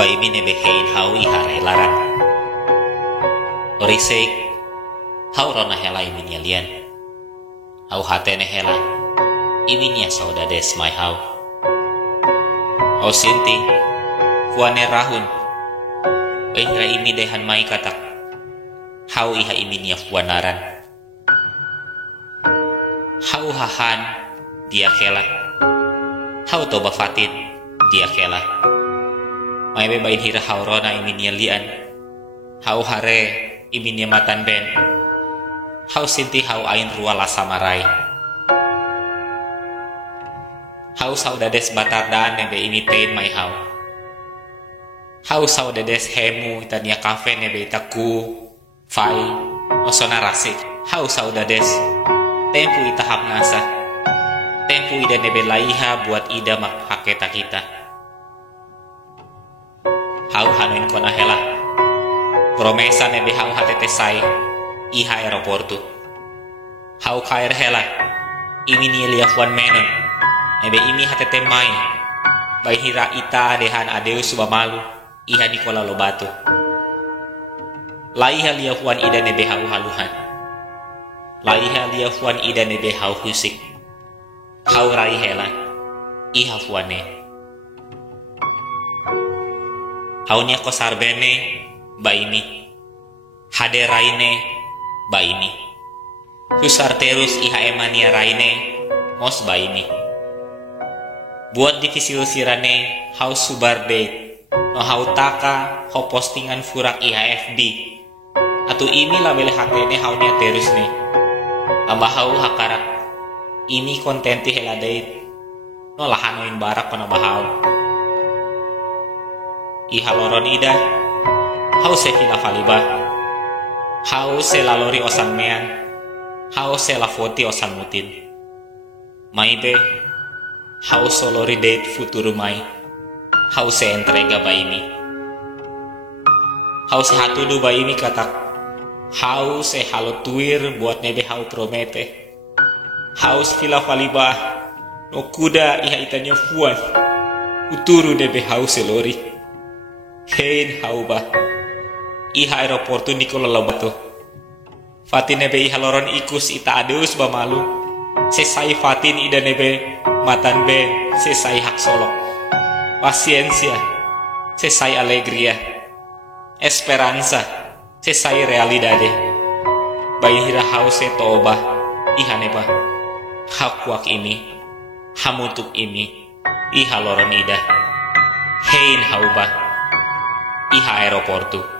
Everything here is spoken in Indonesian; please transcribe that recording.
bai mine behein hau ihare laran. Orisek hau rona hela iminya lian. Hau hatene hela iminya saudades mai hau. O sinti fuane rahun. Enra imi dehan mai katak. Hau iha iminya fuanaran. Hau hahan dia hela. Hau toba fatin dia hela. Mai be bain hira hau rona iminya lian. Hau hare iminya matan ben. Hau sinti hau ain ruala samarai. Hau saudades batardaan nebe imitein mai hau. Hau saudades hemu itania kafe nebe itaku fai osona rasik. Hau saudades tempu itahap nasa. Tempu ida nebe laiha buat ida mak haketa kita. Hau hanuin kona hela. Promesa nebe hau hatete sai iha aeroportu. Hau kair hela imini liafuan menon nebe imi hatete mai bai hira ita dehan adeus subamalu iha Nikola Lobato. Laiha liafuan ida nebe hau haluhan. Laiha liafuan ida nebe hau husik. Hau rai hela iha fuane. Haunya kosar bene baimi. Hade raine baimi. Susar terus iha emania raine mos baimi. Buat divisi sirane hau subar date no hau taka ho postingan furak IHFB atau ini label hakene haunya terus nih tambah hau hakarak ini konten ti hela date no lahanoin barak kono bahau iha loron ida hau se fila faliba hau se lalori osan mean hau se lafoti osan mutin mai be hau solori date futuro mai. Hau se entrega baimi. Hau se hatudu baimi katak. Hau se halo tuir buat nebe hau promete. Hau fila faliba. No kuda iha itanya fuan. Uturu nebe hau se lori. Hein hau ba. Iha aeroportu Nikola Lobato. Fatin nebe iha loron ikus ita adeus bamalu. Sesai fatin ida nebe matan ben sesai hak solok. Paciencia, sesai alegria, esperanza, sesai realidade. Bayhira hause toba, ihaneba, hakwak ini, hamutuk ini, iha loronida, hein hauba, iha aeroportu.